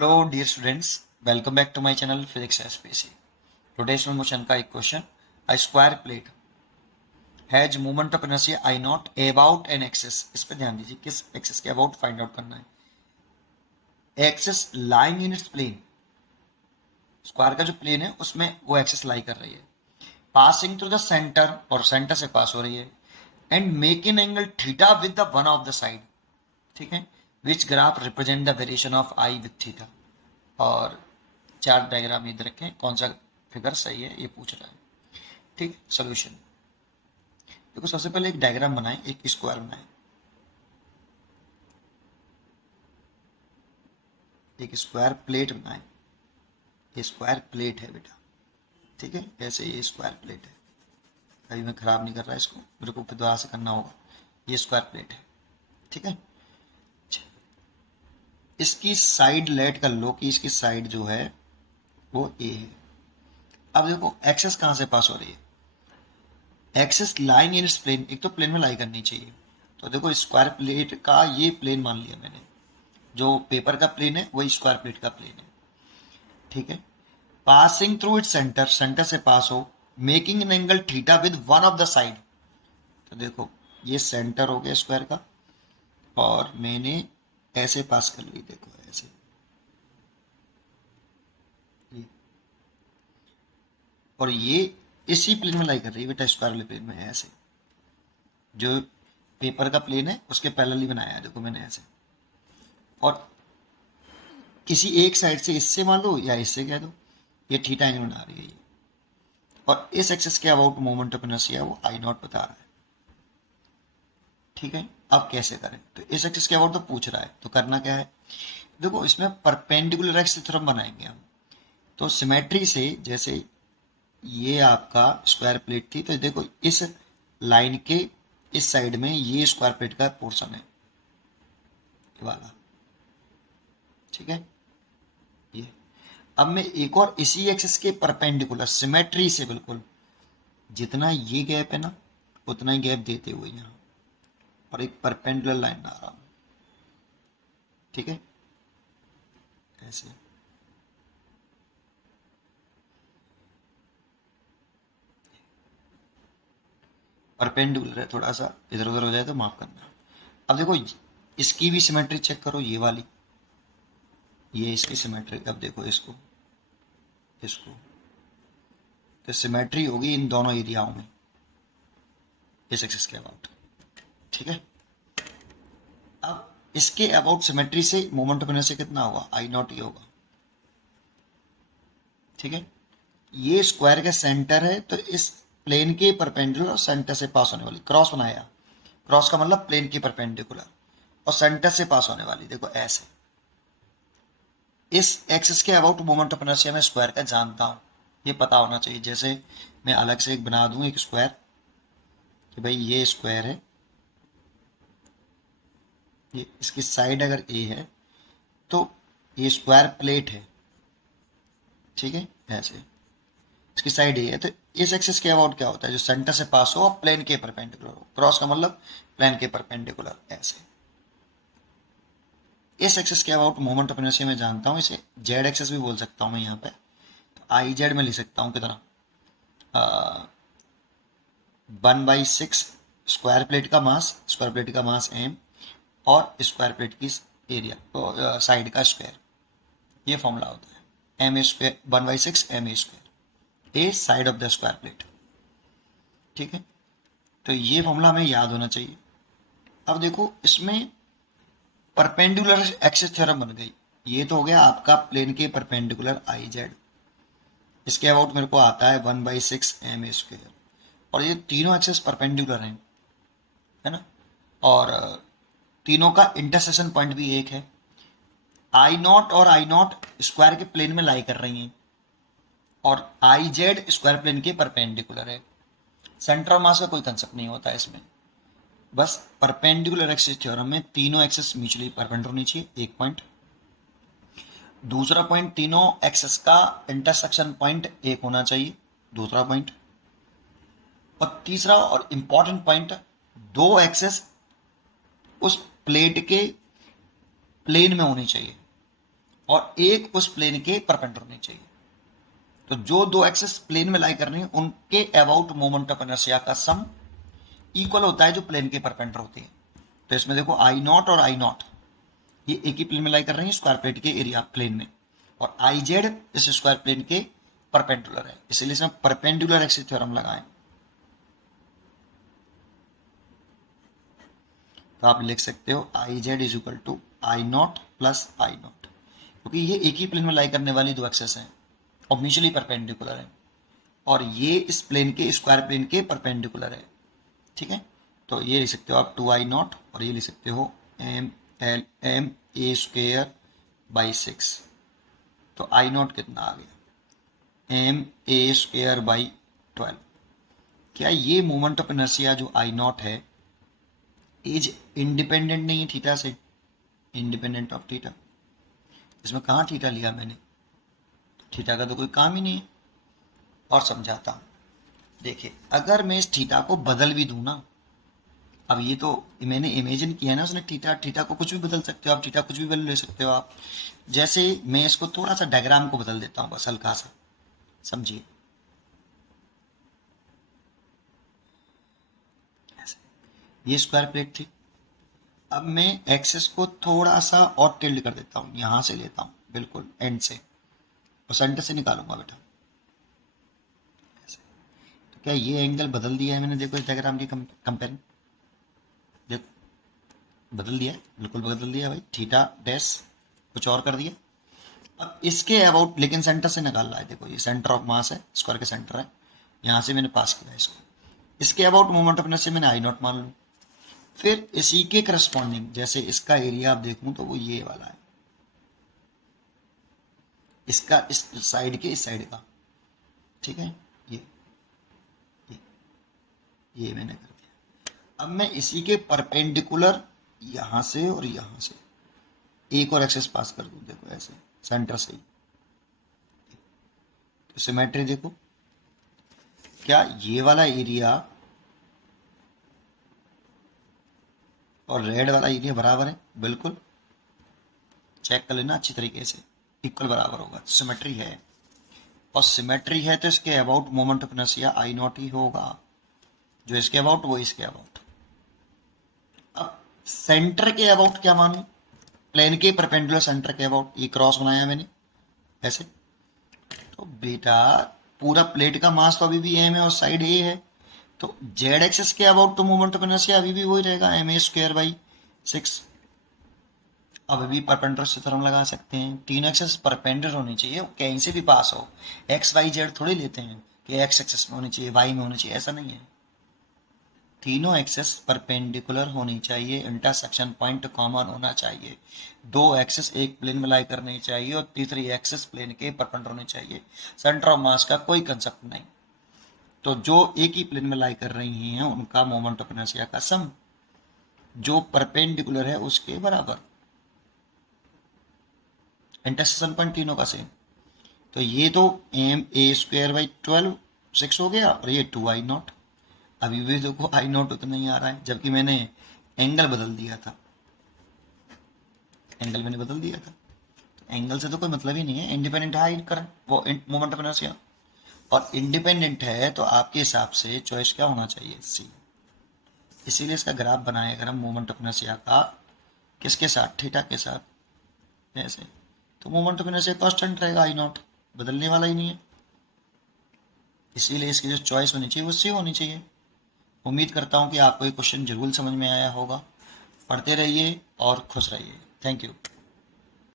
Hello dear students, welcome back to my channel Physics SPC. Today's motion का एक question, a square plate has moment of inertia I naught about an axis. इस पे ध्यान दीजिए, किस axis के about find out करना है. Axis lying in its plane, square का जो प्लेन है उसमें वो एक्सिस लाई कर रही है, पासिंग थ्रू द सेंटर और सेंटर से पास हो रही है, and making angle theta with the one of the side. ठीक है, which graph represent the variation of I with theta. और चार्ट डायग्राम इधर रखें, कौन सा फिगर सही है ये पूछ रहा है. ठीक, सोल्यूशन देखो, सबसे पहले एक डायग्राम बनाएं, एक स्क्वायर बनाएं, एक स्क्वायर प्लेट बनाएं. ये स्क्वायर प्लेट है बेटा, ठीक है, ऐसे ये स्क्वायर प्लेट है. अभी मैं खराब नहीं कर रहा इसको, मेरे को फिर दोबारा से करना होगा. ये स्क्वायर प्लेट है, ठीक है. इसकी साइड लेट कर लो कि इसकी साइड जो है वो ए है. अब देखो एक्सेस कहां से पास हो रही है, axis lying in its plane. एक तो प्लेन में लाई करनी चाहिए, तो देखो स्क्वायर प्लेट का ये प्लेन मान लिया मैंने, जो पेपर का प्लेन है वही स्क्वायर प्लेट का प्लेन है. ठीक है, passing through its centre, centre से पास हो, making an angle theta with one of the side. तो देखो ये सेंटर हो गया स्क्वायर का, और मैंने ऐसे पास कर ली, देखो ऐसे, और ये इसी प्लेन में लाई कर रही है बेटा, स्क्वायर वाले प्लेन में है. ऐसे जो पेपर का प्लेन है उसके पैरेलल ही बनाया है, देखो मैंने ऐसे. और किसी एक साइड से इससे मान लो या इससे कह दो, ये थीटा एंगल बना रही है ये. और इस एक्सिस के अबाउट मोमेंट ऑफ इनर्शिया वो आई नॉट बता रहा है. ठीक है, अब कैसे करें, तो इस एक्सिस के अबाउट तो पूछ रहा है, तो करना क्या है, देखो इसमें परपेंडिकुलर एक्सिस थ्योरम बनाएंगे हम. तो सिमेट्री से, जैसे ये आपका स्क्वायर प्लेट थी, तो देखो इस लाइन के इस साइड में ये स्क्वायर प्लेट का पोर्शन है ये वाला. ठीक है, ये. अब मैं एक और इसी एक्सिस के परपेंडिकुलर सिमेट्री से बिल्कुल जितना ये गैप है ना उतना ही गैप देते हुए यहाँ और एक परपेंडिकुलर लाइन बना रहा हूं. ठीक है, ऐसे. परपेंडिकुलर है, थोड़ा सा इधर उधर हो जाए तो माफ करना. अब देखो इसकी भी सिमेट्री चेक करो, ये वाली, ये इसकी सिमेट्री. अब देखो इसको इसको, तो सिमेट्री होगी इन दोनों एरियाओं में इस एक्सिस के अबाउट. ठीक है, अब इसके अबाउट सिमेट्री से मोमेंट ऑफ इनर्शिया कितना होगा, आई नॉट ये होगा. ठीक है, ये स्क्वायर का सेंटर है, तो इस प्लेन के परपेंडिकुलर और सेंटर से पास होने वाली क्रॉस बनाया, क्रॉस का मतलब प्लेन के परपेंडिकुलर और सेंटर से पास होने वाली, देखो ऐसे. इस एक्सिस के अबाउट मोमेंट ऑफ इनर्शिया मैं स्क्वायर का जानता हूं, ये पता होना चाहिए. जैसे मैं अलग से एक बना दूं एक स्क्वायर, कि भाई ये स्क्वायर है, ये इसकी साइड अगर ए है तो ये स्क्वायर प्लेट है. ठीक है, ऐसे इसकी साइड ए है, तो इस एक्सिस के अबाउट क्या होता है, जो सेंटर से पास हो और प्लेन के परपेंडिकुलर हो. क्रॉस का मतलब प्लेन के परपेंडिकुलर, ऐसे. इस एक्सिस के अबाउट मोमेंट ऑफ इनर्शिया मैं जानता हूँ, इसे जेड एक्सिस भी बोल सकता हूँ मैं यहाँ पे. तो आई जेड में लिख सकता हूँ कितना, 1/6 स्क्वायर प्लेट का मास, स्क्वायर प्लेट का मास एम, और स्क्वायर प्लेट की एरिया साइड का स्क्वायर. ये फॉर्मूला होता है, M A square 1/6 M A square, A side of the square plate. ठीक है, तो ये फॉर्मूला हमें याद होना चाहिए. अब देखो इसमें परपेंडिकुलर एक्सिस थ्योरम बन गई. ये तो हो गया आपका प्लेन के परपेंडिकुलर आई जेड. इसके अबाउट मेरे को आता है 1/6 एम ए स्क्वायर, और ये तीनों एक्सिस परपेंडिकुलर हैं, है ना. और तीनों का इंटरसेक्शन पॉइंट भी एक है. आई नॉट और आई नॉट स्क्वायर के प्लेन में लाई कर रही हैं, और आई जेड स्क्वायर प्लेन के परपेंडिकुलर है. सेंटर ऑफ मास का कोई कंसेप्ट नहीं होता है इसमें, बस परपेंडिकुलर एक्सिस थ्योरम में तीनों एक्सिस म्यूचुअली परपेंडिकुलर होनी चाहिए, एक पॉइंट. दूसरा पॉइंट, तीनों एक्सिस का इंटरसेक्शन पॉइंट एक होना चाहिए, दूसरा पॉइंट. और तीसरा और इंपॉर्टेंट पॉइंट, दो एक्सिस उस प्लेट के प्लेन में होनी चाहिए. और एक उस प्लेन के परपेंडिकुलर होनी चाहिए। तो जो दो एक्सेस प्लेन में लाई कर रही हैं उनके अबाउट मोमेंट ऑफ इनर्शिया का सम इक्वल होता है जो प्लेन के परपेंडिकुलर होती है। तो इसमें देखो आई नॉट और आई नॉट ये एक ही प्लेन में लाई कर रही है स्क्वायर प्लेट के एरिया प्लेन में, और आई जेड इस स्क्वायर प्लेन के परपेंडिकुलर है, इसलिए इसमें परपेंडिकुलर एक्सिस थ्योरम लगाएं। तो आप लिख सकते हो I Z is equal to I not plus I not, क्योंकि ये एक ही प्लेन में लाई करने वाली दो एक्सेस हैं और म्यूचुअली परपेंडिकुलर है, और ये इस प्लेन के स्क्वायर प्लेन के परपेंडिकुलर है। ठीक है, तो ये लिख सकते हो आप 2i0 और ये लिख सकते हो एम ए स्क्वेयर बाई 6। तो आई नॉट कितना आ गया एम ए स्क्वेयर बाई 12। क्या ये मोमेंट ऑफ इनर्शिया जो आई नॉट है इज इंडिपेंडेंट नहीं है थीटा से, इंडिपेंडेंट ऑफ थीटा। इसमें कहाँ थीटा लिया मैंने, थीटा का तो कोई काम ही नहीं है। और समझाता हूँ, देखिए अगर मैं इस थीटा को बदल भी दूँ ना, अब ये तो मैंने इमेजिन किया है ना उसने थीटा, थीटा को कुछ भी बदल सकते हो आप, थीटा कुछ भी वैल्यू ले सकते हो आप। जैसे मैं इसको थोड़ा सा डायग्राम को बदल देता हूँ बस हल्का सा, समझिए। ये स्क्वायर प्लेट थी, अब मैं एक्सेस को थोड़ा सा और टिल्ड कर देता हूँ, यहाँ से लेता हूँ बिल्कुल एंड से और सेंटर से निकालूंगा बेटा। तो क्या ये एंगल बदल दिया है मैंने, देखो इस डायग्राम की कंपेयरिंग, देखो बदल दिया है, बिल्कुल बदल दिया भाई, थीटा डैश कुछ और कर दिया। अब इसके अबाउट लेकिन सेंटर से निकाल रहा है, देखो ये सेंटर ऑफ मास है, स्क्वायर के सेंटर है, यहाँ से मैंने पास किया इसको, इसके अबाउट मोमेंट ऑफ इनर्शिया मैंने आई नॉट मान लूँ। फिर इसी के करस्पॉन्डिंग जैसे इसका एरिया आप देखूं तो वो ये वाला है, इसका इस साइड के इस साइड का, ठीक है, ये ये मैंने कर दिया। अब मैं इसी के परपेंडिकुलर यहां से और यहां से एक और एक्सेस पास कर दूं, देखो ऐसे सेंटर से ही। तो सिमेट्री देखो, क्या ये वाला एरिया और रेड वाला एरिया बराबर है, बिल्कुल चेक कर लेना अच्छी तरीके से, इक्वल बराबर होगा, सिमेट्री है। और सिमेट्री है तो इसके about moment of inertia I not ही होगा, जो इसके अबाउट वो इसके अबाउट। अब सेंटर के अबाउट क्या मानूं, प्लेन के परपेंडिकुलर सेंटर के अबाउट, ये क्रॉस बनाया मैंने ऐसे। तो बेटा पूरा प्लेट का मास तो अभी भी एम है और साइड ए है, तो जेड एक्सिस के अबाउट तो मोमेंट ऑफ इनर्शिया अभी भी वही रहेगा एम ए स्क्वायर बाई 6। अब अभी परपेंडिकुलर से थ्योरम लगा सकते हैं, तीन एक्सेस परपेंडिकुलर होनी चाहिए, कहीं से भी पास हो, एक्स वाई जेड थोड़ी लेते हैं कि एक्स एक्सेस में होनी चाहिए वाई में होनी चाहिए, ऐसा नहीं है। तीनों एक्सेस परपेंडिकुलर होनी चाहिए, इंटरसेक्शन पॉइंट कॉमन होना चाहिए, दो एक्सेस एक प्लेन में लाई करनी चाहिए और तीसरी एक्सेस प्लेन के परपेंडिकुलर होनी चाहिए, सेंटर ऑफ मास का कोई कंसेप्ट नहीं। तो जो एक ही प्लेन में लाई कर रही हैं उनका मोमेंट ऑफ इनर्शिया का सम जो परपेंडिकुलर है उसके बराबर, इंटरसेक्शन पॉइंट तीनों का सेम। तो ये तो एम ए स्क्वायर बाई 12 6 हो गया, और ये 2i0। अभी भी देखो आई नॉट उतना ही आ रहा है, जबकि मैंने एंगल बदल दिया था, एंगल मैंने बदल दिया था। तो एंगल से तो कोई मतलब ही नहीं है, इंडिपेंडेंट है करंट वो मोमेंट ऑफ इनर्शिया, और इंडिपेंडेंट है तो आपके हिसाब से चॉइस क्या होना चाहिए, सी। इसीलिए इसका ग्राफ बनाए अगर हम मोमेंट ऑफ इनर्शिया का, किसके साथ, थीटा के साथ ऐसे, तो मोमेंट ऑफ इनर्शिया कांस्टेंट रहेगा आई नॉट, बदलने वाला ही नहीं है। इसीलिए इसकी जो चॉइस होनी चाहिए वो सी होनी चाहिए। उम्मीद करता हूँ कि आपको ये क्वेश्चन जरूर समझ में आया होगा। पढ़ते रहिए और खुश रहिए। Thank you.